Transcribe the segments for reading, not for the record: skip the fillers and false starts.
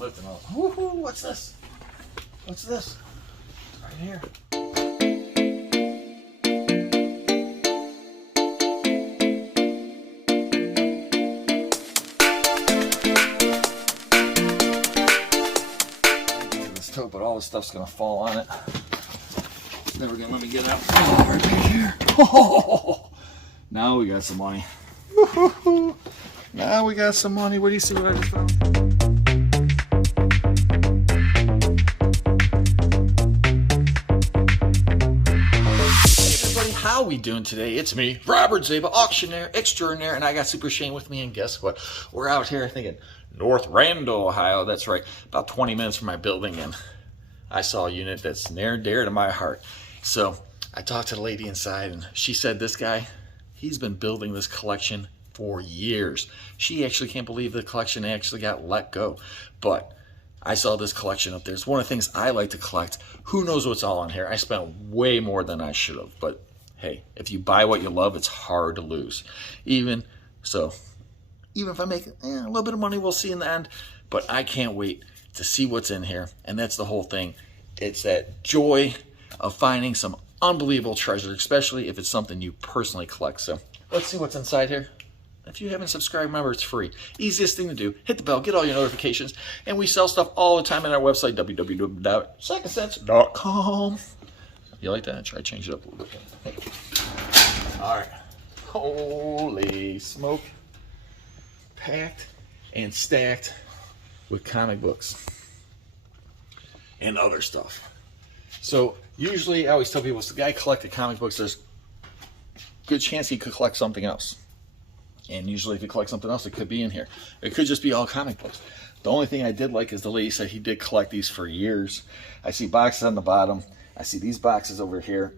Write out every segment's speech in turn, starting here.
lifting all. Woohoo! What's this? What's this? Right here. This tote, but all this stuff's gonna fall on it. It's never gonna let me get out. Oh, right back here. Oh, now we got some money. Woo-hoo-hoo. Now we got some money. What do you see what I just found? Hey everybody, how we doing today? It's me, Robert Zjaba Auctioneer Extraordinaire, and I got Super Shane with me, and guess what? We're out here, I think, in North Randall, Ohio. That's right, about 20 minutes from my building, and I saw a unit that's near and dear to my heart. So I talked to the lady inside, and she said this guy, he's been building this collection for years. She actually can't believe the collection actually got let go. But I saw this collection up there. It's one of the things I like to collect. Who knows what's all in here? I spent way more than I should have. But hey, if you buy what you love, it's hard to lose. Even if I make a little bit of money, we'll see in the end. But I can't wait to see what's in here. And that's the whole thing. It's that joy of finding some unbelievable treasure, especially if it's something you personally collect. So let's see what's inside here. If you haven't subscribed, remember it's free. Easiest thing to do, hit the bell, get all your notifications, and we sell stuff all the time on our website, www.secondsense.com. You like that? Try to change it up a little bit. All right. Holy smoke. Packed and stacked with comic books and other stuff. So usually I always tell people, if the guy collected comic books, there's a good chance he could collect something else. And usually if you collect something else, it could be in here. It could just be all comic books. The only thing I did like is the lady said he did collect these for years. I see boxes on the bottom. I see these boxes over here.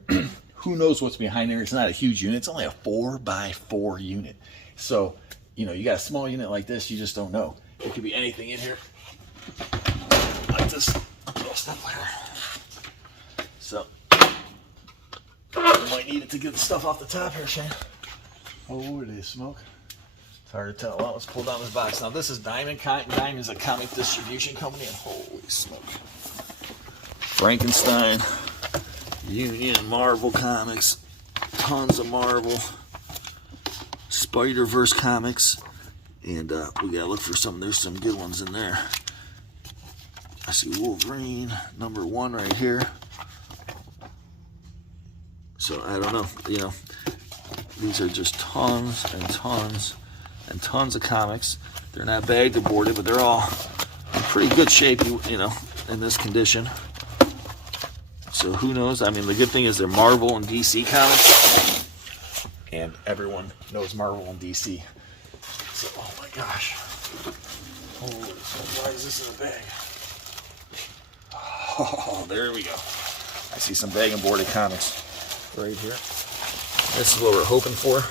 Who knows what's behind there? It's not a huge unit. It's only a 4x4 unit. So, you know, you got a small unit like this, you just don't know. It could be anything in here. Like this little stuff like that. So, you might need it to get the stuff off the top here, Shane. Holy smoke. It's hard to tell. Well, let's pull down this box. Now, this is Diamond. Diamond is a comic distribution company, and holy smoke. Frankenstein, Union, Marvel Comics, tons of Marvel, Spider-Verse comics, and we gotta look for some. There's some good ones in there. I see Wolverine, #1 right here. So, I don't know, you know. These are just tons and tons and tons of comics. They're not bagged or boarded, but they're all in pretty good shape, you know, in this condition. So who knows? I mean, the good thing is they're Marvel and DC comics, and everyone knows Marvel and DC. So, oh my gosh. Holy, why is this in a bag? Oh, there we go. I see some bag and boarded comics right here. This is what we're hoping for.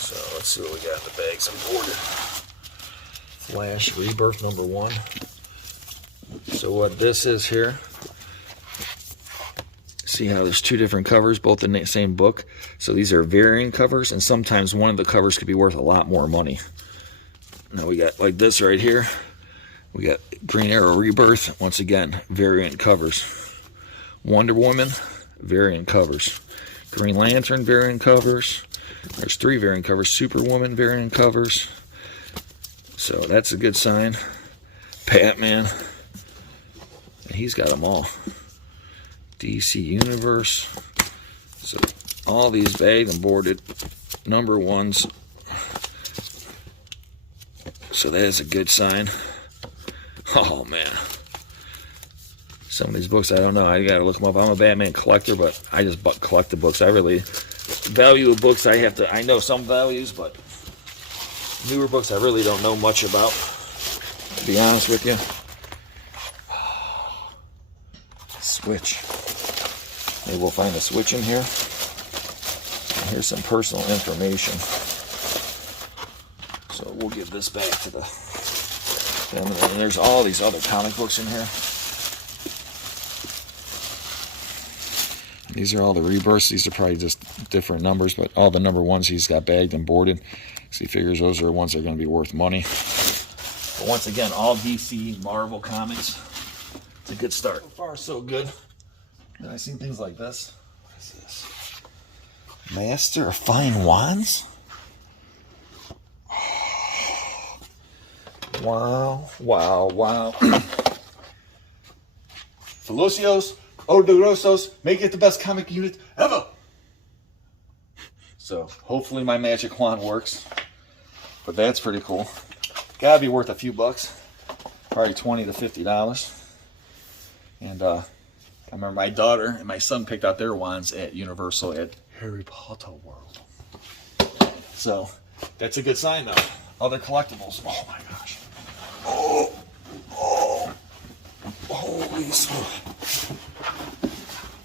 So let's see what we got in the bags and boarded. Flash Rebirth #1. So what this is here, see how there's two different covers, both in the same book. So these are variant covers, and sometimes one of the covers could be worth a lot more money. Now we got like this right here. We got Green Arrow Rebirth, once again, variant covers. Wonder Woman, variant covers. Green Lantern variant covers. There's 3 variant covers. Superwoman variant covers. So that's a good sign. Batman. And he's got them all. DC Universe. So all these bagged and boarded #1s. So that is a good sign. Oh man. Some of these books, I don't know. I gotta look them up. I'm a Batman collector, but I just collect the books. I really value books. I know some values, but newer books I really don't know much about, to be honest with you. Switch. Maybe we'll find a switch in here. And here's some personal information. So we'll give this back to the family. And there's all these other comic books in here. These are all the rebirths. These are probably just different numbers, but all the #1s he's got bagged and boarded. So he figures those are the ones that are going to be worth money. Once again, all DC Marvel comics. It's a good start. So far, so good. And I've seen things like this. What is this? Master of Fine Wands? Wow, wow, wow. Felicios, Odorosos, make it the best comic unit ever. So hopefully my magic wand works. But that's pretty cool. Gotta be worth a few bucks. Probably $20 to $50. And I remember my daughter and my son picked out their wands at Universal at Harry Potter World. So that's a good sign though. Other collectibles. Oh my gosh. Oh, oh, holy smoke.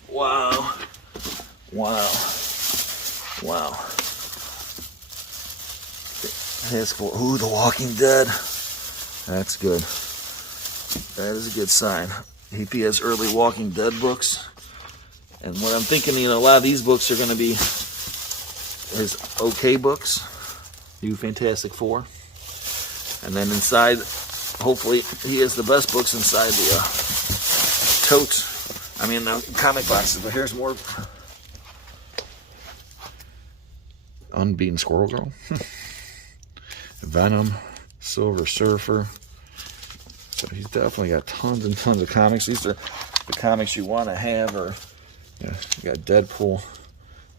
Wow. Wow. Wow. That's cool. Ooh, The Walking Dead. That's good. That is a good sign. He has early Walking Dead books. And what I'm thinking, a lot of these books are going to be his OK books. New Fantastic Four. And then inside, hopefully, he has the best books inside the totes. I mean, the comic boxes. But here's more. Unbeaten Squirrel Girl. Venom. Silver Surfer. So he's definitely got tons and tons of comics. These are the comics you want to have. Or yeah, you got Deadpool,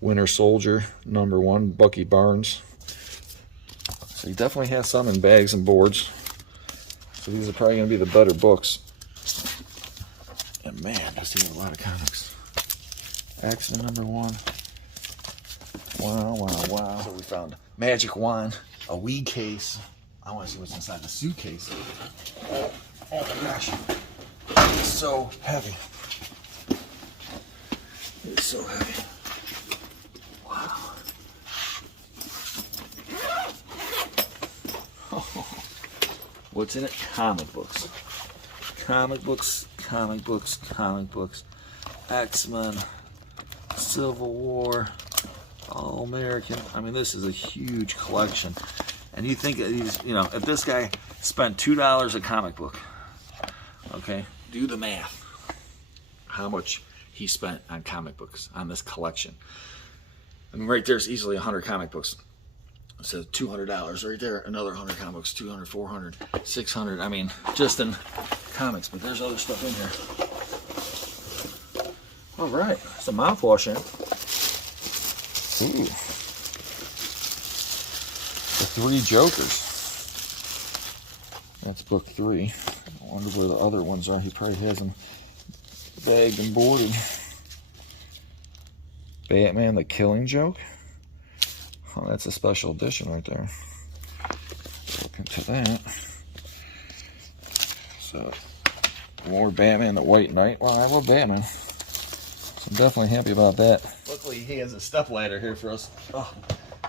Winter Soldier, #1, Bucky Barnes. So he definitely has some in bags and boards. So these are probably going to be the better books. And man, does he have a lot of comics. X-Men #1. Wow, wow, wow. So we found Magic Wand, a weed case. I want to see what's inside the suitcase. Oh my gosh. It's so heavy. It's so heavy. Wow. What's in it? Comic books. Comic books, comic books, comic books. X-Men, Civil War, All American. I mean, this is a huge collection. And you think these, if this guy spent $2 a comic book, okay, do the math. How much he spent on comic books on this collection. I mean, right there's easily 100 comic books. It says $200 right there. Another 100 comic books, 200, 400, 600. I mean, just in comics. But there's other stuff in here. All right, some mouthwash in it. Ooh. The 3 Jokers. That's book 3. I wonder where the other ones are. He probably has them bagged and boarded. Batman the Killing Joke. Oh, that's a special edition right there. Look into that. So, more Batman the White Knight. Well, I love Batman. So I'm definitely happy about that. Luckily, he has a step ladder here for us. Oh,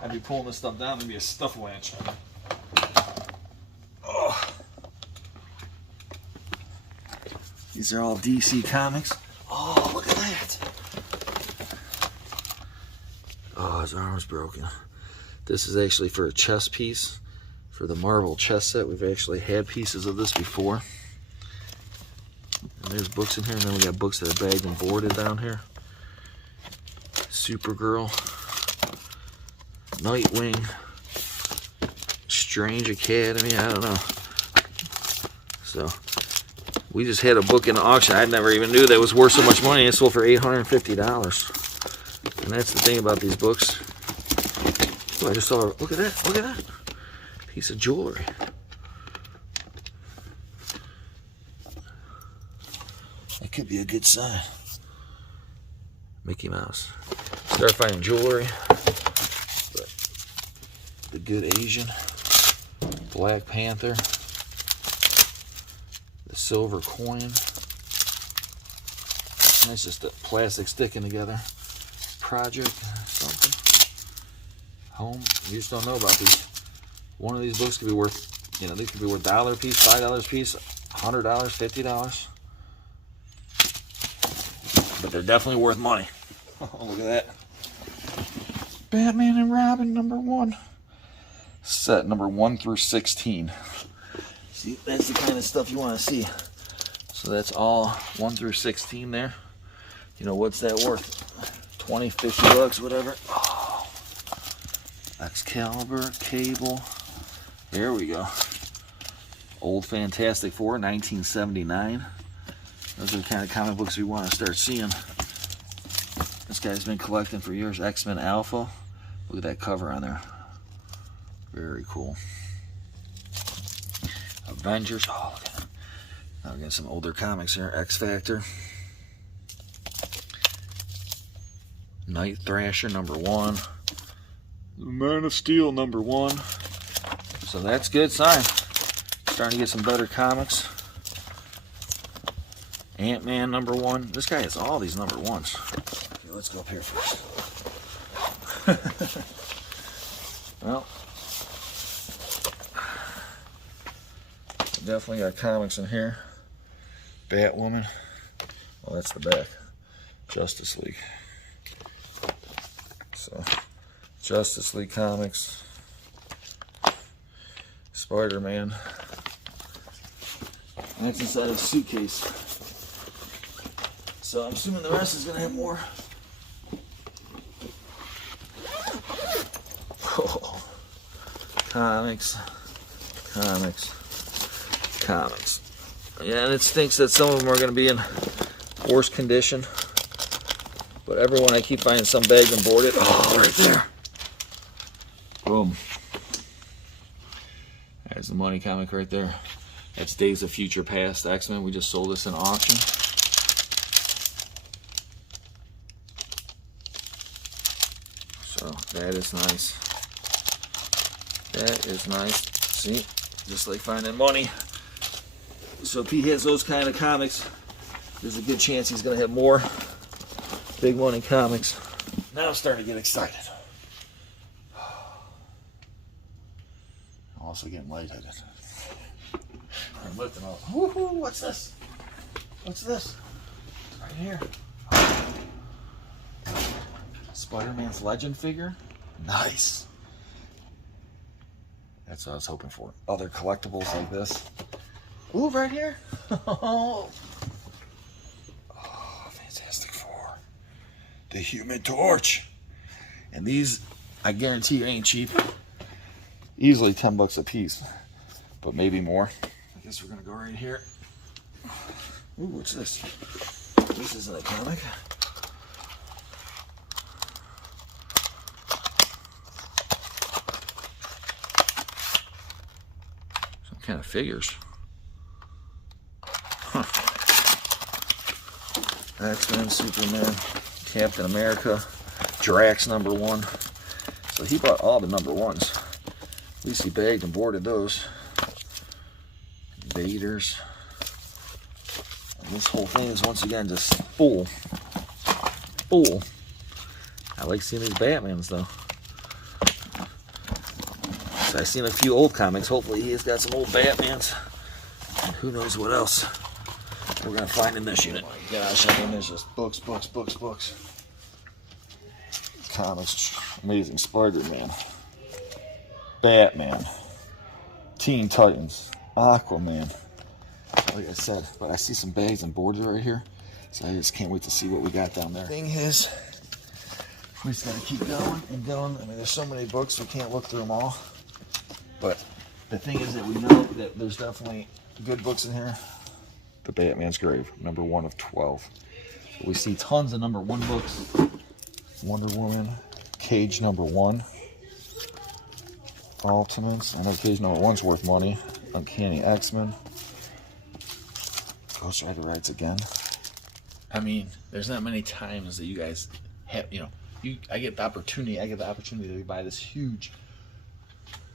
I'd be pulling this stuff down. There'd be a stuff winch. Oh. These are all DC comics. Oh, look at that. Oh, his arm's broken. This is actually for a chess piece. For the Marvel chess set. We've actually had pieces of this before. And there's books in here. And then we got books that are bagged and boarded down here. Supergirl. Nightwing. Strange Academy. I don't know. So, we just had a book in the auction. I never even knew that was worth so much money. It sold for $850. And that's the thing about these books. Oh, I just saw, look at that, look at that. Piece of jewelry. That could be a good sign. Mickey Mouse. Start finding jewelry. But the Good Asian. Black Panther. The silver coin. That's just a plastic sticking together. Project something. Home. You just don't know about these. One of these books could be worth, these could be worth $1 a piece, $5 a piece, $100, $50. But they're definitely worth money. Oh, look at that. Batman and Robin #1. Set number 1 through 16. See, that's the kind of stuff you want to see. So that's all 1 through 16 there. You know, what's that worth? 20, 50 bucks, whatever. Oh. Excalibur, Cable. There we go. Old Fantastic Four, 1979. Those are the kind of comic books we want to start seeing. This guy's been collecting for years. X-Men Alpha. Look at that cover on there. Very cool. Avengers. Oh, look at that. Now we're getting some older comics here. X-Factor. Night Thrasher, #1. Man of Steel, #1. So that's a good sign. Starting to get some better comics. Ant-Man, #1. This guy has all these #1s. Okay, let's go up here first. Well, definitely got comics in here. Batwoman. Well, that's the back. Justice League. So, Justice League comics. Spider-Man. And that's inside of a suitcase. So I'm assuming the rest is going to have more. Oh. Comics. Comics. Comics. Yeah, and it stinks that some of them are going to be in worse condition. But everyone, I keep finding some bagged and boarded. Oh, right there. Boom. There's the money comic right there. That's Days of Future Past X-Men. We just sold this in auction. So that is nice. That is nice. See, just like finding money. So if he has those kind of comics, there's a good chance he's going to have more big money comics. Now I'm starting to get excited. I'm also getting lightheaded. I'm lifting up. Woohoo! What's this? What's this? It's right here. Spider-Man's Legend figure. Nice. That's what I was hoping for. Other collectibles like this. Ooh, right here. Oh, Fantastic Four. The Human Torch. And these, I guarantee you, ain't cheap. Easily 10 bucks a piece, but maybe more. I guess we're gonna go right here. Ooh, what's this? This isn't a comic. Some kind of figures. Huh. X-Men, Superman, Captain America, Drax #1. So he bought all the #1s. At least he bagged and boarded those. Invaders. And this whole thing is once again just full. Full. I like seeing these Batmans though. So I've seen a few old comics. Hopefully he's got some old Batmans. And who knows what else we're gonna find in this unit. Oh my gosh, I mean there's just books, books, books, books. Comics, amazing. Spider-Man. Batman, Teen Titans, Aquaman. Like I said, but I see some bags and boards right here, so I just can't wait to see what we got down there. Thing is, we just gotta keep going and going. I mean, there's so many books, we can't look through them all. But the thing is that we know that there's definitely good books in here. The Batman's Grave, #1 of 12. We see tons of #1 books. Wonder Woman, Cage #1. Ultimates. I know Cage #1's worth money. Uncanny X-Men. Ghost Rider Rides Again. I mean, there's not many times that you guys have, I get the opportunity to buy this huge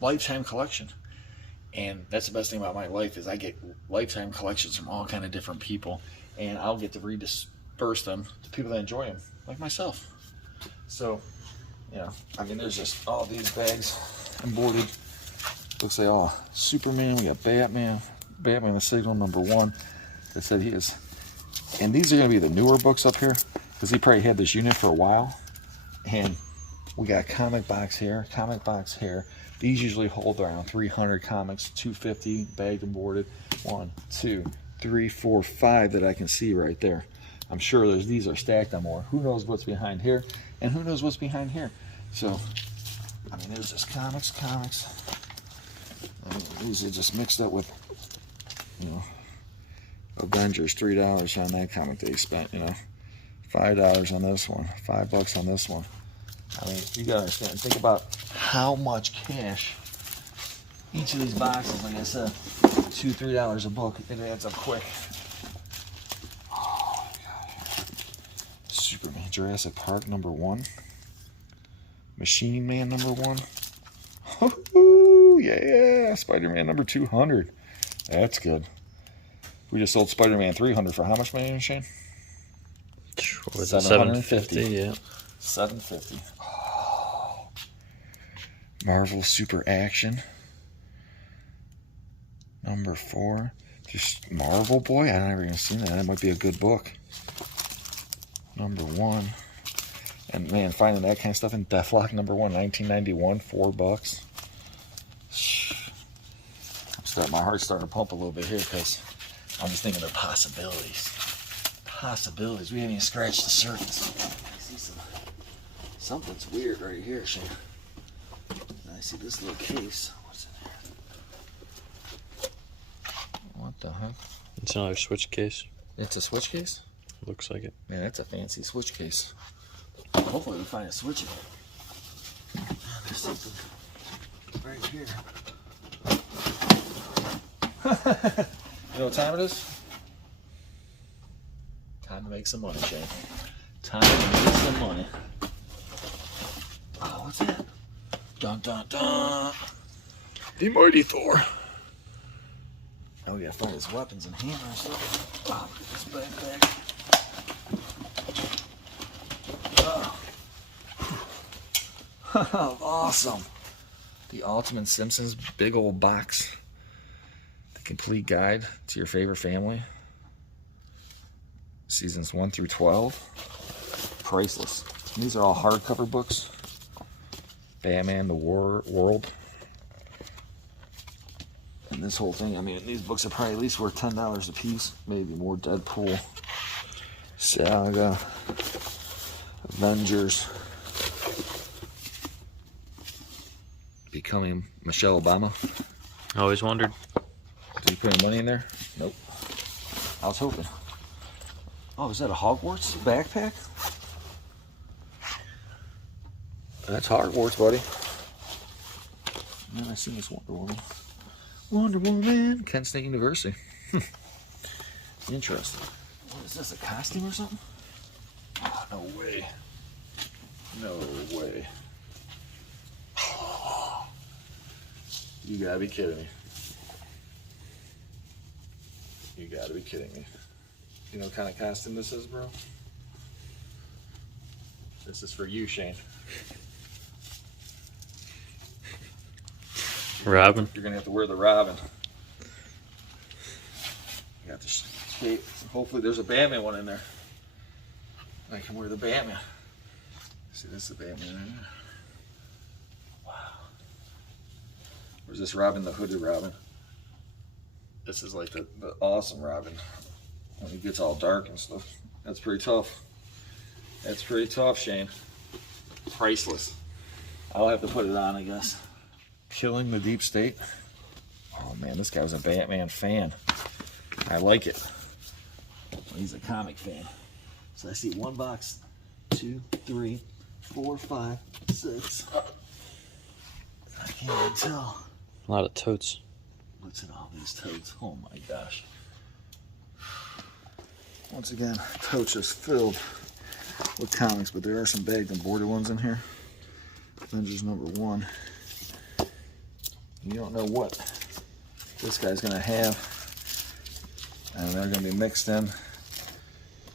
lifetime collection. And that's the best thing about my life is I get lifetime collections from all kind of different people, and I'll get to redisperse them to people that enjoy them, like myself. So, I mean, there's just all these bags and boarded. Looks like all Superman. We got Batman the Signal #1. That said he is. And these are going to be the newer books up here because he probably had this unit for a while. And we got comic box here, These usually hold around 300 comics, 250 bagged and boarded. 1, 2, 3, 4, 5 that I can see right there. I'm sure these are stacked on more. Who knows what's behind here, and who knows what's behind here. So, I mean, there's just comics. I mean, these are just mixed up with, you know, Avengers, $3 on that comic they spent, you know, $5 on this one, $5 on this one. I mean, you gotta understand, think about how much cash each of these boxes, like I said, $2, $3 a book, it adds up quick. Oh my God. Superman, Jurassic Park #1. Machine Man #1. Oh yeah, Spider-Man #200. That's good. We just sold Spider-Man 300 for how much money, Shane? Was it 750? Yeah. 750. Oh. Marvel Super Action #4. Just Marvel Boy. I never even seen that. That might be a good book. #1. And man, finding that kind of stuff in Deathlock #1, 1991, $4. My heart's starting to pump a little bit here because I'm just thinking of possibilities. Possibilities. We haven't even scratched the surface. I see something's weird right here, Shane. And I see this little case. What's in there? What the heck? It's another switch case. It's a switch case? Looks like it. Man, that's a fancy switch case. Hopefully we find a switch in it. There's something right here. You know what time it is? Time to make some money, Shane. Time to make some money. Oh, what's that? Dun dun dun! The Mighty Thor. Oh, we gotta find his weapons and hammers. Oh, look at this backpack. Oh. Awesome. The Ultimate Simpsons big old box. Complete guide to your favorite family. Seasons 1 through 12. Priceless. And these are all hardcover books. Batman, the World. And this whole thing, I mean, these books are probably at least worth $10 a piece. Maybe more. Deadpool. Saga. Avengers. Becoming Michelle Obama. I always wondered. Did you put any money in there? Nope. I was hoping. Oh, is that a Hogwarts backpack? That's Hogwarts, buddy. Man, I seen this Wonder Woman. Wonder Woman, Kent State University. Interesting. What is this, a costume or something? Oh, no way. No way. You gotta be kidding me. You gotta be kidding me. You know what kind of costume this is, bro? This is for you, Shane. Robin? You're gonna have to wear the Robin. You got the cape. Hopefully there's a Batman one in there. I can wear the Batman. See, this is the Batman right here. Wow. Where's this Robin, the hooded Robin? This is like the awesome Robin. When he gets all dark and stuff. That's pretty tough. That's pretty tough, Shane. Priceless. I'll have to put it on, I guess. Killing the Deep State. Oh man, this guy was a Batman fan. I like it. He's a comic fan. So I see 1 box, 2, 3, 4, 5, 6. I can't even tell. A lot of totes. What's in all these totes? Oh my gosh. Once again, totes just filled with comics, but there are some bagged and boarded ones in here. Avengers #1. You don't know what this guy's gonna have. And they're gonna be mixed in.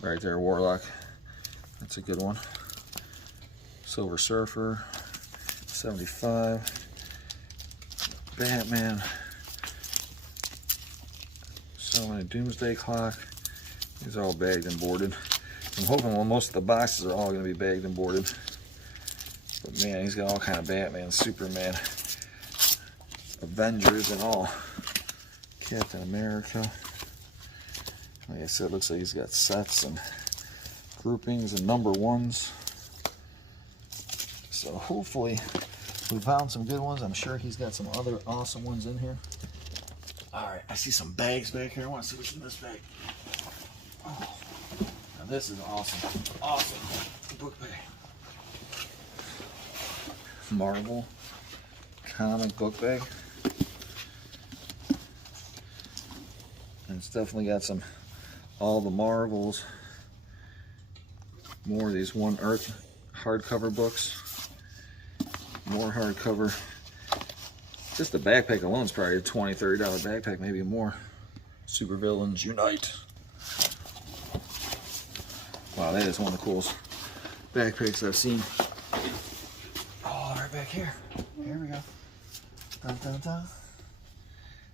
Right there, Warlock. That's a good one. Silver Surfer. 75. Batman. So many Doomsday Clock. These are all bagged and boarded. I'm hoping well, most of the boxes are all going to be bagged and boarded. But man, he's got all kind of Batman, Superman, Avengers and all. Captain America. Like I said, looks like he's got sets and groupings and number ones. So hopefully we found some good ones. I'm sure he's got some other awesome ones in here. Alright, I see some bags back here. I want to see what's in this bag. Oh, now this is awesome. Awesome. Book bag. Marvel comic book bag. And it's definitely got some, all the Marvels. More of these One Earth hardcover books. More hardcover. Just the backpack alone is probably a $20, $30 backpack, maybe more. Supervillains Unite. Wow, that is one of the coolest backpacks I've seen. Oh, right back here. Here we go. Dun, dun, dun.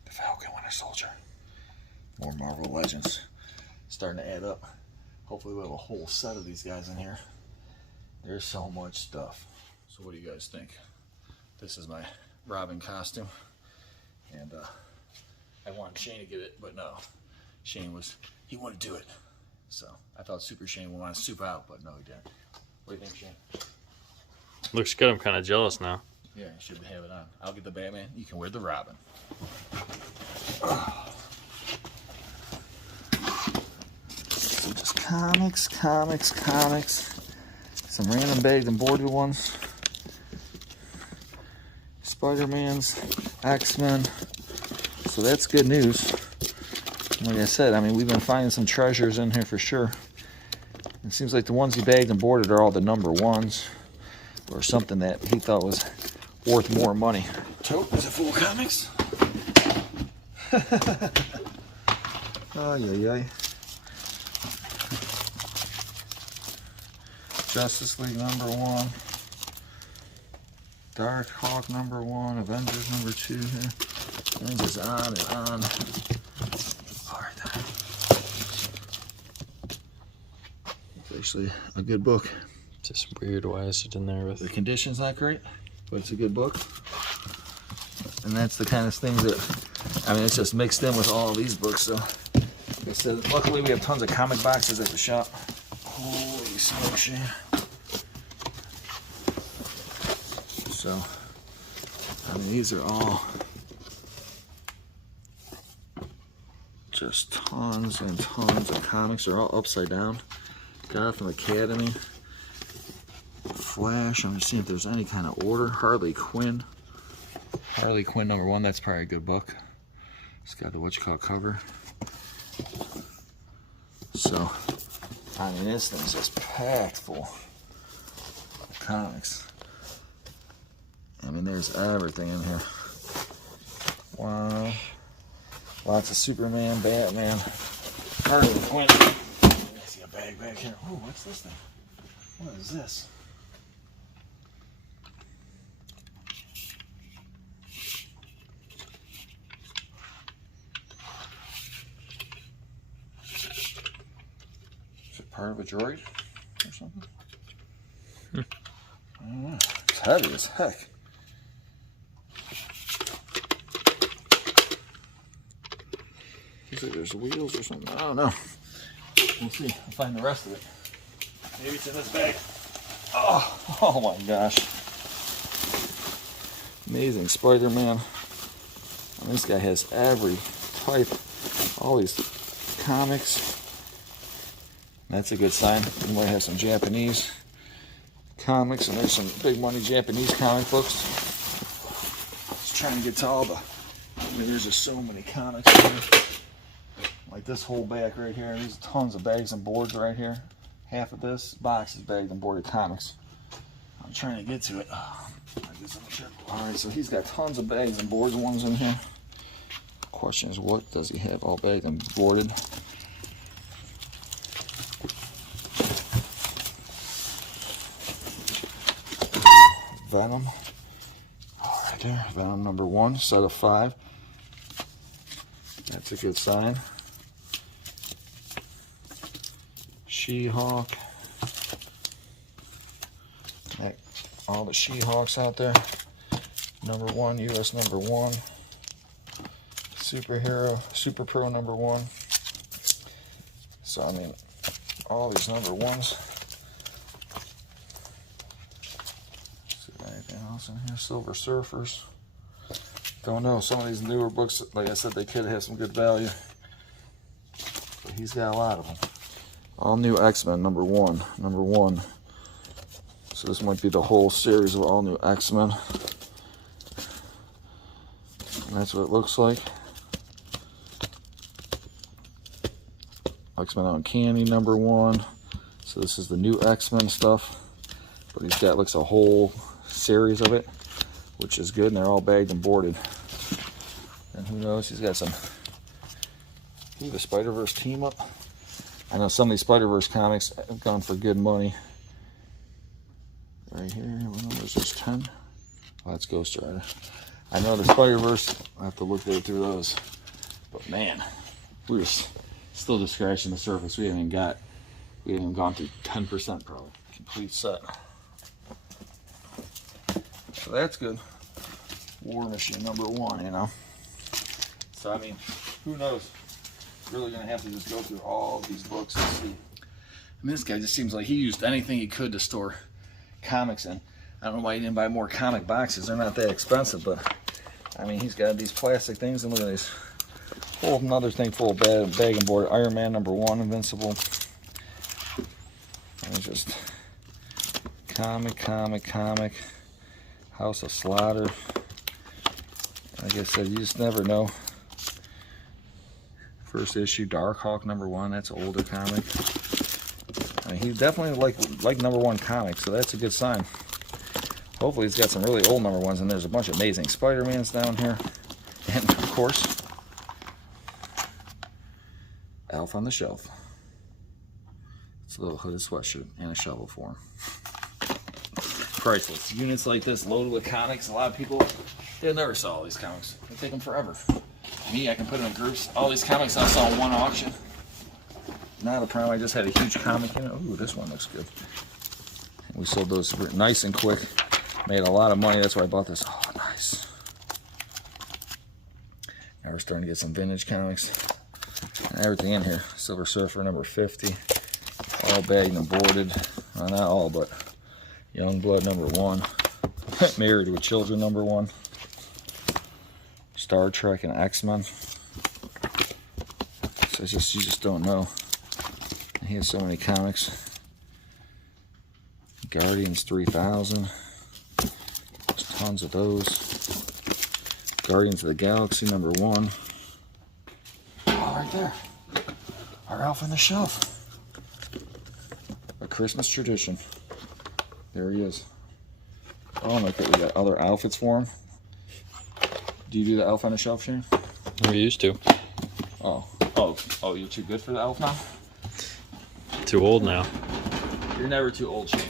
The Falcon Winter Soldier. More Marvel Legends. Starting to add up. Hopefully we'll have a whole set of these guys in here. There's so much stuff. So what do you guys think? This is my Robin costume. And I wanted Shane to get it, but no. Shane he wouldn't do it. So I thought Super Shane would want to soup out, but no, he didn't. What do you think, Shane? Looks good. I'm kind of jealous now. Yeah, you should have it on. I'll get the Batman. You can wear the Robin. So just comics. Some random bagged and boarded ones. Spider-Man's, X-Men. So that's good news. Like I said, I mean, we've been finding some treasures in here for sure. It seems like the ones he bagged and boarded are all the number ones, or something that he thought was worth more money. Tote, is it full of comics? Ay. Justice League number 1. Dark Hawk number 1. Avengers number 2 here. And just on and on. Alright. It's actually a good book. Just weird why is it in there with... The condition's not great, but it's a good book. And that's the kind of things that, I mean, it's just mixed in with all of these books. So, like I said, luckily we have tons of comic boxes at the shop. Holy smoke, Shane. So, I mean, these are all just tons and tons of comics. They're all upside down. Gotham Academy. Flash. I'm just seeing if there's any kind of order. Harley Quinn. Harley Quinn number 1. That's probably a good book. It's got the whatchamacallit cover. So, I mean, this thing's just packed full of comics. I mean, there's everything in here. Wow. Lots of Superman, Batman, Harley Quinn. I see a bag back here. Oh, what's this thing? What is this? Is it part of a droid or something? I don't know. It's heavy as heck. Looks like there's wheels or something. I don't know. We'll see. I'll find the rest of it. Maybe it's in this bag. Oh my gosh. Amazing Spider-Man. And this guy has every type. All these comics. That's a good sign. We might have some Japanese comics, and there's some big money Japanese comic books. Just trying to get to all the... I mean, there's just so many comics in here. Like this whole back right here. There's tons of bags and boards right here. Half of this box is bagged and boarded comics. I'm trying to get to it. Alright, so he's got tons of bags and boards ones in here. Question is, what does he have all bagged and boarded? Venom. Alright there. Venom number 1, set of 5. That's a good sign. She-Hulk. All the She-Hulks out there. Number 1, US number 1. Superhero, Super Pro #1. So, I mean, all these #1s. See anything else in here? Silver Surfers. Don't know. Some of these newer books, like I said, they could have some good value. But he's got a lot of them. All new X-Men #1. So this might be the whole series of all new X-Men. And that's what it looks like. X-Men Uncanny #1. So this is the new X-Men stuff. But he's got looks a whole series of it, which is good, and they're all bagged and boarded. And who knows, he's got some the Spider-Verse team up. I know some of these Spider-Verse comics have gone for good money. Right here, what number is this? 10? Oh, that's Ghost Rider. I know the Spider-Verse, I have to look through those. But man, we're still just scratching the surface. We haven't even gone through 10% probably. Complete set. So that's good. War Machine #1, you know. So I mean, who knows? Really gonna have to just go through all these books and see. I mean, this guy just seems like he used anything he could to store comics in. I don't know why he didn't buy more comic boxes. They're not that expensive, but I mean, he's got these plastic things, and look at these. Whole another thing full of bag and board. Iron Man #1, Invincible. And just comic. House of Slaughter. Like I said, you just never know. First issue, Darkhawk #1. That's an older comic. I mean, he definitely like #1 comics, so that's a good sign. Hopefully, he's got some really old #1s, and there's a bunch of amazing Spider-Mans down here, and of course, Elf on the Shelf. It's a little hooded sweatshirt and a shovel for him. Priceless. Units like this loaded with comics. A lot of people, they never saw all these comics. They take them forever. Me, I can put them in groups. All these comics I saw in one auction. Not a problem. I just had a huge comic, you know. Ooh, this one looks good. We sold those nice and quick. Made a lot of money. That's why I bought this. Oh, nice. Now we're starting to get some vintage comics. And everything in here. Silver Surfer #50. All bagged and boarded. Well, not all, but Youngblood #1. Married with Children #1. Star Trek and X-Men. So it's just, you just don't know. And he has so many comics. Guardians 3000. There's tons of those. Guardians of the Galaxy #1. Oh, right there. Our Elf on the Shelf. A Christmas tradition. There he is. Oh, look at, we got other outfits for him. Do you do the Elf on the Shelf, Shane? We used to. Oh, you're too good for the Elf now? Too old now. You're never too old, Shane.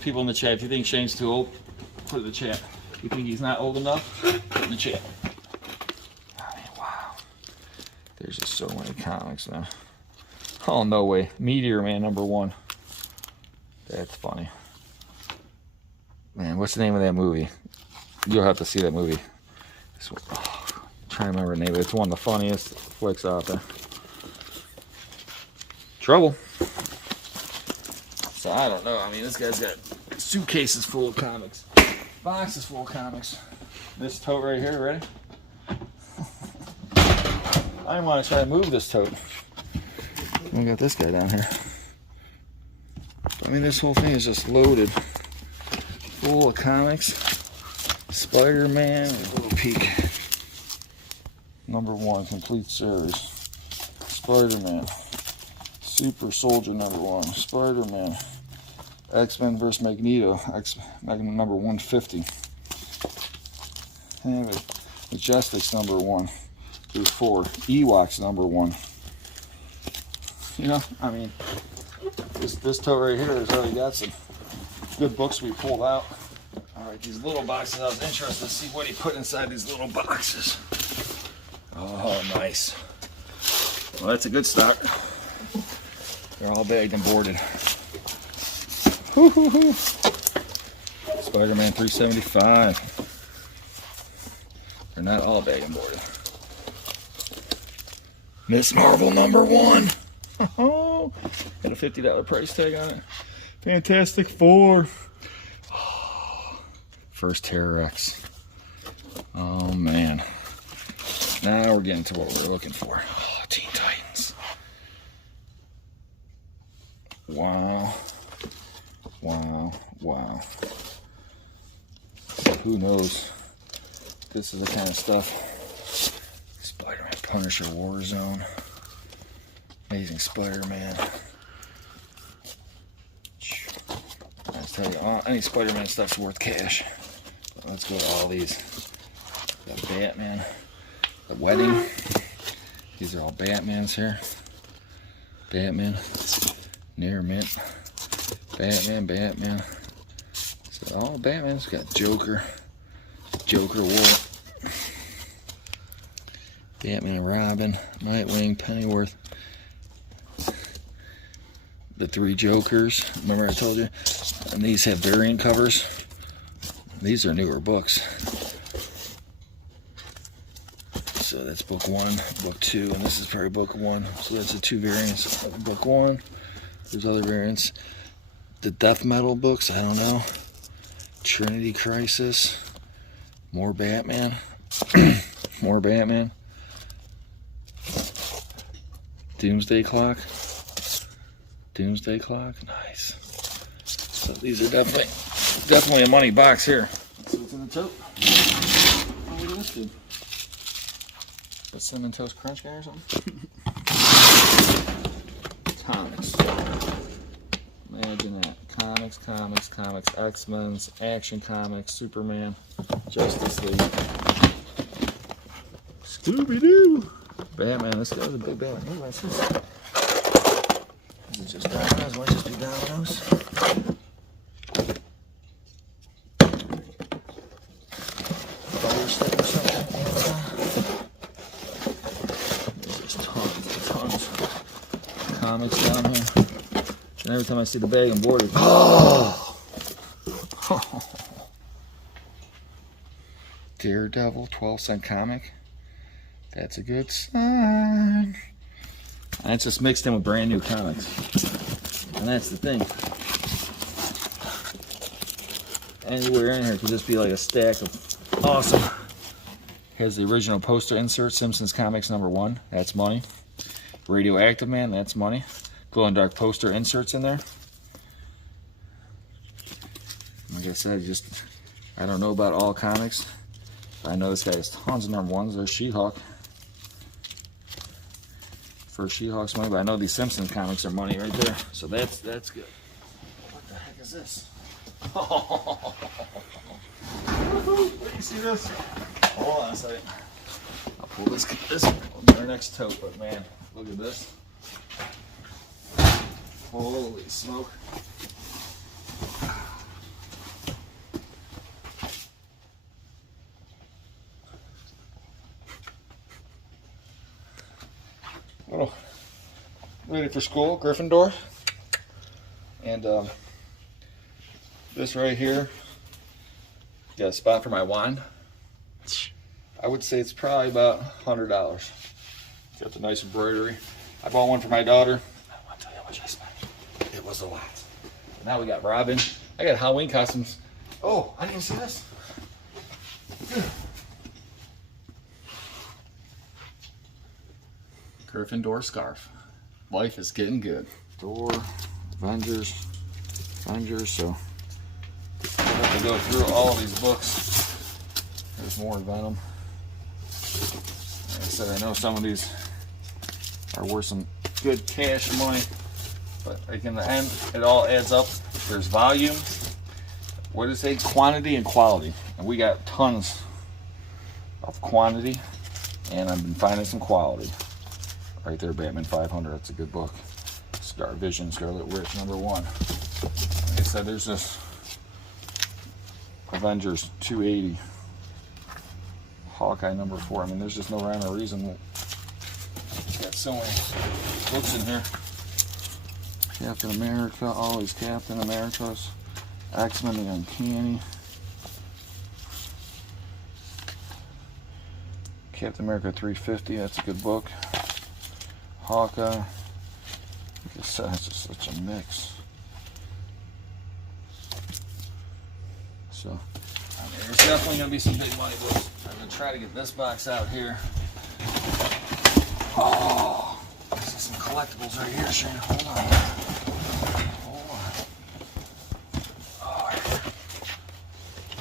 People in the chat, if you think Shane's too old, put it in the chat. If you think he's not old enough, put it in the chat. I mean, wow. There's just so many comics now. Oh, no way. Meteor Man #1. That's funny. Man, what's the name of that movie? You'll have to see that movie. This one, I'm trying to remember the name of it. It's one of the funniest flicks out there. Trouble. So I don't know. I mean, this guy's got suitcases full of comics, boxes full of comics. This tote right here, ready? I didn't want to try to move this tote. We got this guy down here. I mean, this whole thing is just loaded, full of comics. Spider-Man, a little peek. #1, complete series. Spider-Man. Super Soldier #1. Spider-Man. X-Men vs. Magneto. X-Men #150. And Majestics #1 through 4. Ewoks #1. You know, I mean, this tote right here has already got some good books we pulled out. Alright, these little boxes, I was interested to see what he put inside these little boxes. Oh, nice. Well, that's a good stock. They're all bagged and boarded. Spider-Man 375. They're not all bagged and boarded. Miss Marvel #1. Oh, got a $50 price tag on it. Fantastic Four. Oh, first Terror X. Oh man. Now we're getting to what we're looking for. Oh, Teen Titans. Wow. Wow. Wow. Who knows? This is the kind of stuff. Spider-Man, Punisher, Warzone. Amazing Spider-Man. I tell you, any Spider-Man stuff's worth cash. Let's go to all these. Got Batman, The Wedding. These are all Batmans here. Batman, Near Mint. Batman. So all Batmans. Got Joker War. Batman and Robin, Nightwing, Pennyworth. The 3 Jokers, remember I told you? And these have variant covers. These are newer books. So that's book 1, book 2, and this is probably book 1. So that's the 2 variants of book 1. There's other variants. The Death Metal books, I don't know. Trinity Crisis. More Batman. More Batman. Doomsday Clock. Nice. So these are definitely a money box here. Let's see what's in the tote. Oh, look at this dude. A Cinnamon Toast Crunch guy or something? Comics. Imagine that. Comics. X-Men's, Action Comics, Superman, Justice League. Scooby-Doo. Batman. This guy's a big Batman. Look at this. Is it just dominoes? Might just be dominoes. Fire stick or something. There's just tons of comics down here. And every time I see the bag, I'm bored. Oh! Daredevil, 12-cent comic. That's a good sign. And it's just mixed in with brand new comics. And that's the thing. Anywhere in here could just be like a stack of awesome. Has the original poster insert, Simpsons Comics #1. That's money. Radioactive Man, that's money. Glow and dark poster inserts in there. Like I said, I don't know about all comics. I know this guy has tons of #1s. There's She-Hulk. For She-Hulk's money, but I know these Simpsons comics are money right there. So that's good. What the heck is this? You see this? Hold on a second. I'll pull this in our next tote, but man, look at this. Holy smoke. Little ready for school, Gryffindor. And this right here, got a spot for my wand. I would say it's probably about $100. Got the nice embroidery. I bought one for my daughter. I want to tell you how much I spent. It was a lot. Now we got Robin. I got Halloween costumes. Oh, I didn't even see this. Gryffindor scarf. Life is getting good. Thor, Avengers. So I have to go through all of these books. There's more Venom. Like I said, I know some of these are worth some good cash money, but like in the end, it all adds up. There's volume. What does it say? Quantity and quality. And we got tons of quantity, and I've been finding some quality. Right there, Batman 500. That's a good book. Scar Vision, Scarlet Witch, #1. Like I said, there's this Avengers 280. Hawkeye #4. I mean, there's just no rhyme or reason. Got so many books in here. Captain America, all these Captain Americas. X-Men, the Uncanny. Captain America 350, that's a good book. Hawkeye. This size is such a mix. So, I mean, there's definitely going to be some big money books. I'm going to try to get this box out here. Oh, I see some collectibles right here, Shane. Hold on. Hold on.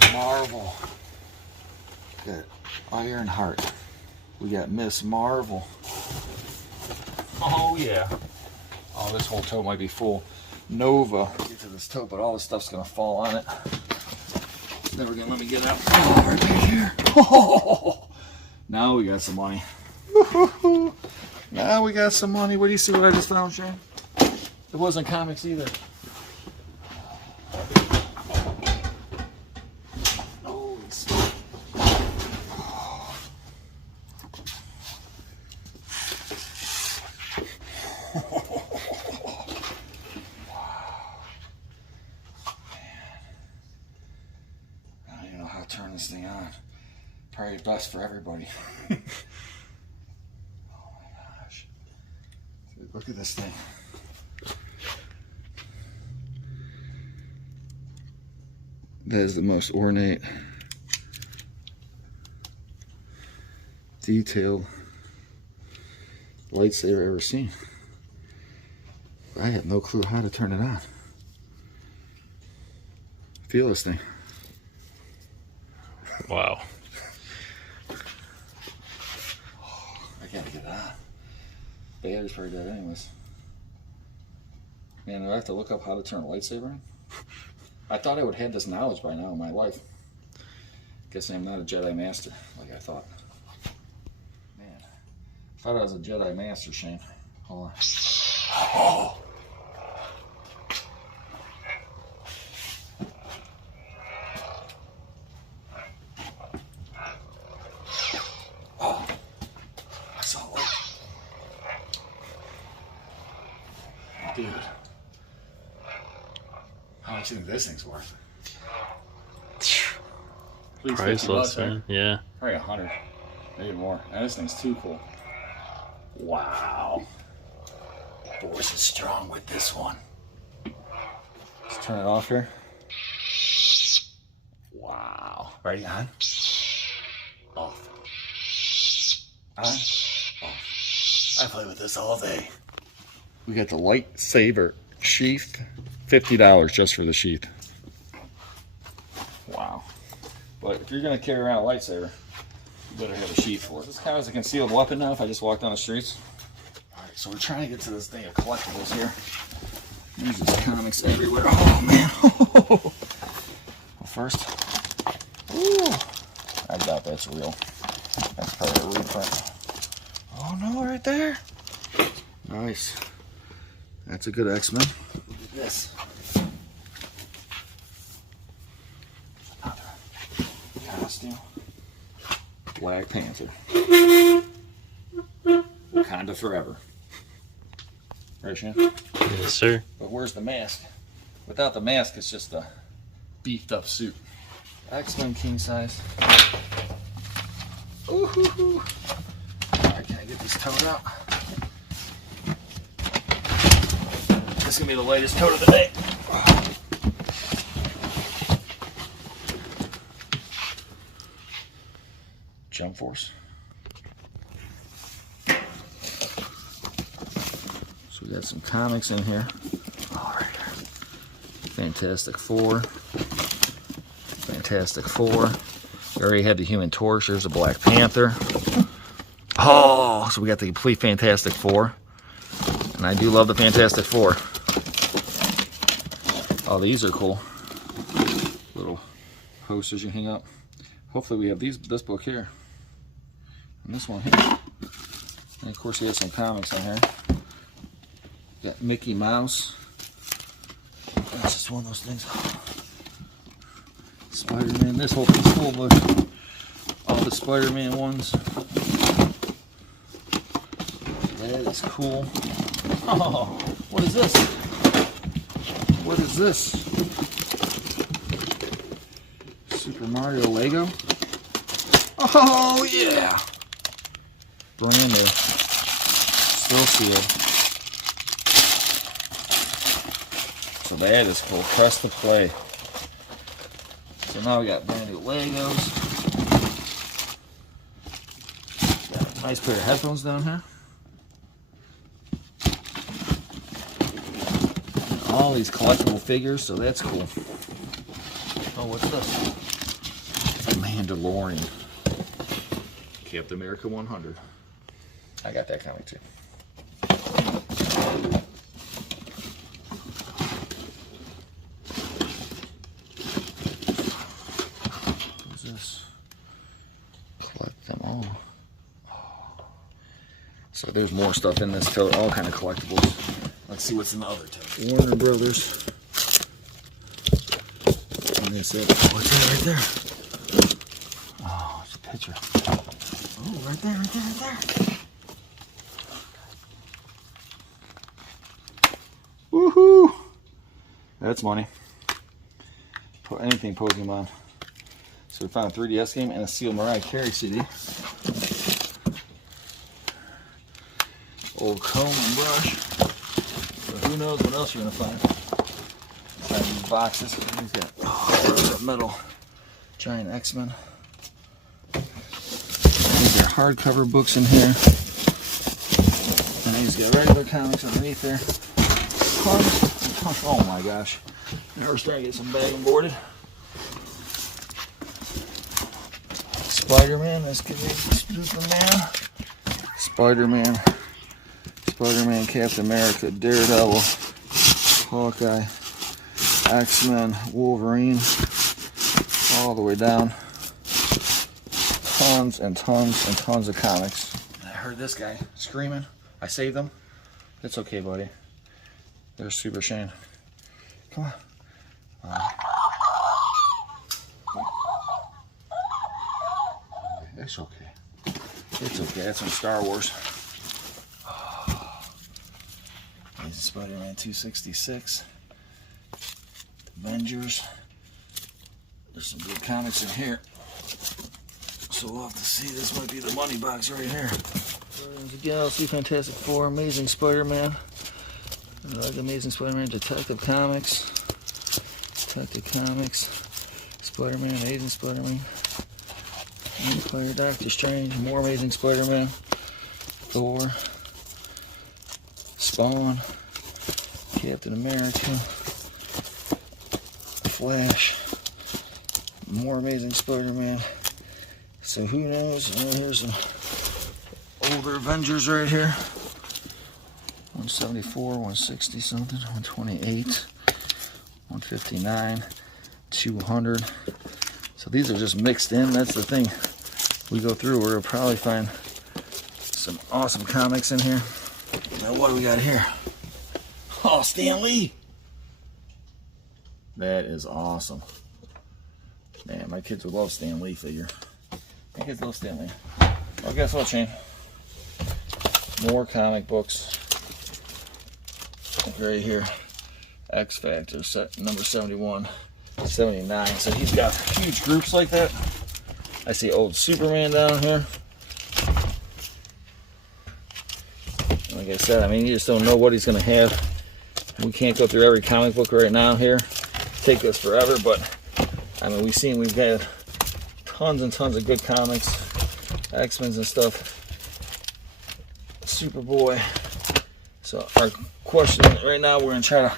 Oh, Marvel. Got Ironheart. We got Miss Marvel. Oh, yeah. Oh, this whole tote might be full. Nova. Get to this tote, but all this stuff's going to fall on it. It's never going to let me get out. Oh, right here. Oh, now we got some money. Woo-hoo-hoo. Now we got some money. What do you see what I just found, Shane? It wasn't comics either. Holy smokes. Turn this thing on. Probably best for everybody. Oh my gosh. Look at this thing. That is the most ornate, detailed lightsaber I've ever seen. I have no clue how to turn it on. Feel this thing. Wow. I gotta get it on. Battery's pretty dead anyways. Man, do I have to look up how to turn a lightsaber on? I thought I would have this knowledge by now in my life. Guess I'm not a Jedi Master like I thought. Man, I thought I was a Jedi Master, Shane. Hold on. Oh! Dude, how much do you think this thing's worth? At least Priceless, $50, right? man. Yeah. Probably 100, maybe more. And this thing's too cool. Wow. Force is strong with this one. Let's turn it off here. Wow. Ready? On. Off. On. Off. I play with this all day. We got the lightsaber sheath, $50 just for the sheath. Wow. But if you're gonna carry around a lightsaber, you better have a sheath for it. This kind of is a concealed weapon now if I just walk down the streets. Alright, so we're trying to get to this thing of collectibles here. There's just comics everywhere. Oh man. Well, first, ooh, I doubt that's real. That's probably a reprint. Oh no, right there. Nice. That's a good X-Men. Look at this. Another costume. Black Panther. Wakanda forever. Right, Shane? Yes, sir. But where's the mask? Without the mask, it's just a beefed up suit. X-Men king size. Ooh hoo hoo. Alright, can I get this tote out? This is gonna be the latest tote of the day. Jump Force. So we got some comics in here. All right. Fantastic Four. Fantastic Four. We already had the Human Torch. There's a Black Panther. Oh, so we got the complete Fantastic Four. And I do love the Fantastic Four. Oh, these are cool. Little posters you hang up. Hopefully we have this book here. And this one here. And of course we have some comics in here. Got Mickey Mouse. That's just one of those things. Spider-Man. This whole thing's full, but all the Spider-Man ones. That is cool. Oh, what is this? What is this? Super Mario Lego? Oh yeah! Brand new. Still sealed. So that is cool. Press to play. So now we got brand new Legos. Got a nice pair of headphones down here. And all these collectible figures, so that's cool. Oh, what's this? Mandalorian. Captain America 100. I got that comic too. What's this? Collect them all. So there's more stuff in this tote, all kind of collectibles. Let's see what's in the other tote. Warner Brothers. And they said, what's that right there? Oh, it's a picture. Oh, right there, right there, right there. Woohoo! That's money. Put anything Pokemon. So we found a 3DS game and a sealed Mariah Carey CD. Old comb and brush. So who knows what else you're gonna find inside these boxes. He's got metal giant X-Men. These are hardcover books in here. And he's got regular comics underneath there. Tons and tons. Oh my gosh. Now we're starting to get some bag and boarded. Spider-Man, this could be Superman. Spider-Man. Spider-Man, Captain America, Daredevil, Hawkeye, X-Men, Wolverine, all the way down. Tons and tons and tons of comics. I heard this guy screaming. I saved him. It's okay, buddy. There's Super Shane. Come on. It's okay. It's okay. That's from Star Wars. Here's Spider-Man 266. Avengers. There's some good comics in here. So we'll have to see. This might be the money box right here. Guardians of the Galaxy, Fantastic Four, Amazing Spider-Man. Amazing Spider-Man, Detective Comics. Detective Comics. Spider-Man, Amazing Spider-Man. Empire, Doctor Strange, more Amazing Spider-Man. Thor. Spawn. Captain America. Flash. More Amazing Spider-Man. So who knows? Oh, here's some older Avengers right here. 174, 160 something, 128, 159, 200. So these are just mixed in. That's the thing. We go through, we're gonna probably find some awesome comics in here. Now what do we got here? Oh, Stan Lee. That is awesome. Man, my kids would love Stan Lee figure. My kids love Stan Lee. Well, guess what, Shane? More comic books. Right here. X Factor, number 71, 79. So he's got huge groups like that. I see old Superman down here. Like I said, I mean, you just don't know what he's going to have. We can't go through every comic book right now here. Take us forever, but I mean, we've got tons and tons of good comics, X-Men's and stuff. Superboy. So our question right now, we're gonna try to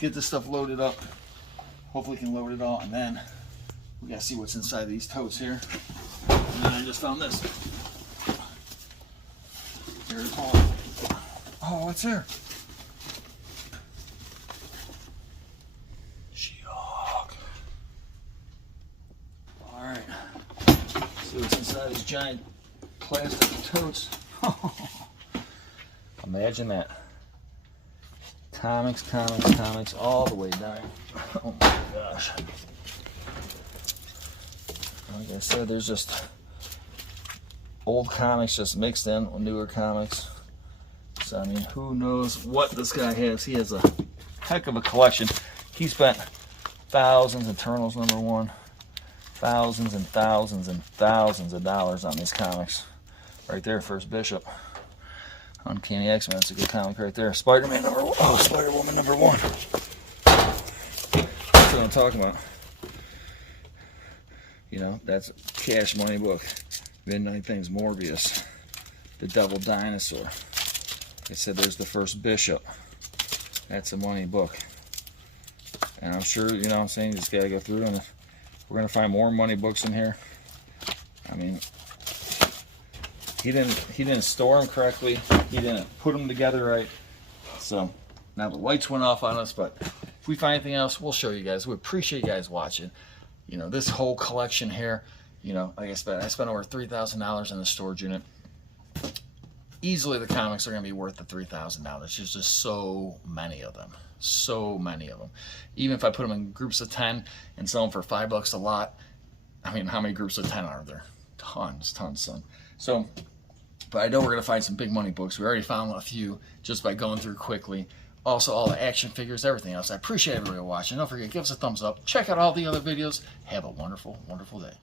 get this stuff loaded up. Hopefully we can load it all, and then we gotta see what's inside these totes here. And then I just found this. Here's all. Oh, what's here? She-Hulk. All right. See what's inside these giant plastic totes. Imagine that. Comics, comics, comics, all the way down. Oh my gosh. Like I said, there's just old comics just mixed in with newer comics. So, I mean, who knows what this guy has. He has a heck of a collection. He spent thousands, Eternals #1, thousands and thousands and thousands of dollars on these comics. Right there, First Bishop. Uncanny X-Men, that's a good comic right there. Spider-Man number 1. Oh, Spider-Woman number 1. That's what I'm talking about. You know, that's a Cash Money book. Midnight Things, Morbius. The Devil Dinosaur. Like I said, there's the first Bishop. That's a money book. And I'm sure, you know what I'm saying, you just gotta go through and we're gonna find more money books in here. I mean, he didn't store them correctly. He didn't put them together right. So now the lights went off on us, but if we find anything else, we'll show you guys. We appreciate you guys watching. You know, this whole collection here, you know, like I spent over $3,000 in the storage unit. Easily the comics are going to be worth the $3,000. There's just so many of them. So many of them. Even if I put them in groups of 10 and sell them for $5 a lot, I mean, how many groups of 10 are there? Tons, son. So, but I know we're going to find some big money books. We already found a few just by going through quickly. Also, all the action figures, everything else. I appreciate everybody watching. Don't forget, give us a thumbs up. Check out all the other videos. Have a wonderful, wonderful day.